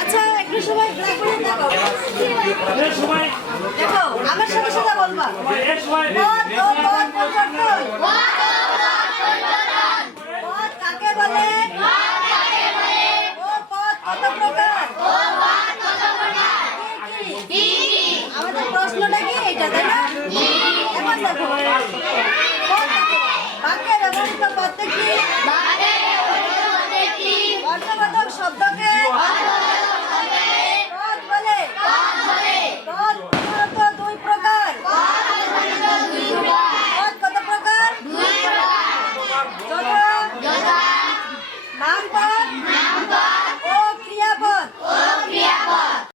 আচ্ছা একটু সময় দেখো, আমার সাথে সাথে বলবা। পদ কাকে বলে? ও পদ কত প্রকার? আমাদের প্রশ্নটা কি এটা, তাই না? এখন দেখো বাক্যে ব্যবহৃত পদটি কি? অর্থবোধক শব্দকে পদ বলে। পদ প্রধানত দুই প্রকার। পদ কত প্রকার? যথা নাম পদ